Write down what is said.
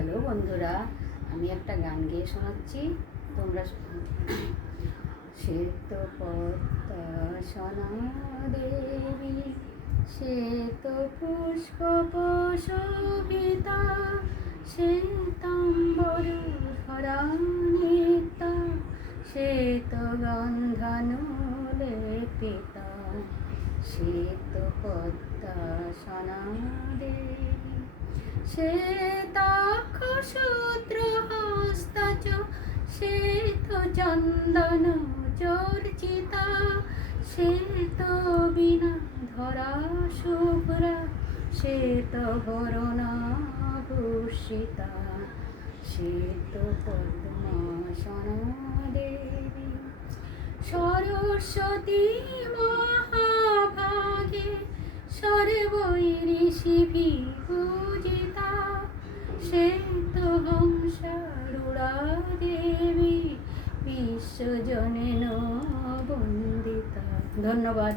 Hello বন্ধুরা, আমি একটা গান গেয়ে শোনাচ্ছি, তোমরা শ্বেত পদ্মা সোনা দেবী, শ্বেত পুষ্প শোভিতা, শ্বেতাম্বর ধরা নিতা, শ্বেত গন্ধনু লেপিতা, শ্বেত পদ্মা সোনা দেবী, শ্বেতাক্ষ শূদ্র হস্তচ, শ্বেত চন্দন চর্চিতা, শ্বেত বীণা ধরা শুভ্রা, শ্বেত ভরণাভূষিতা, শ্বেত পদ্মাসনা দেবী, সরস্বতী মহাভাগে, সর্বৈ ঋষিভিঃ পূজিতা, শ্বেত হংসারূঢ়া দেবী, বিশ্বজনেন বন্দিতা। ধন্যবাদ।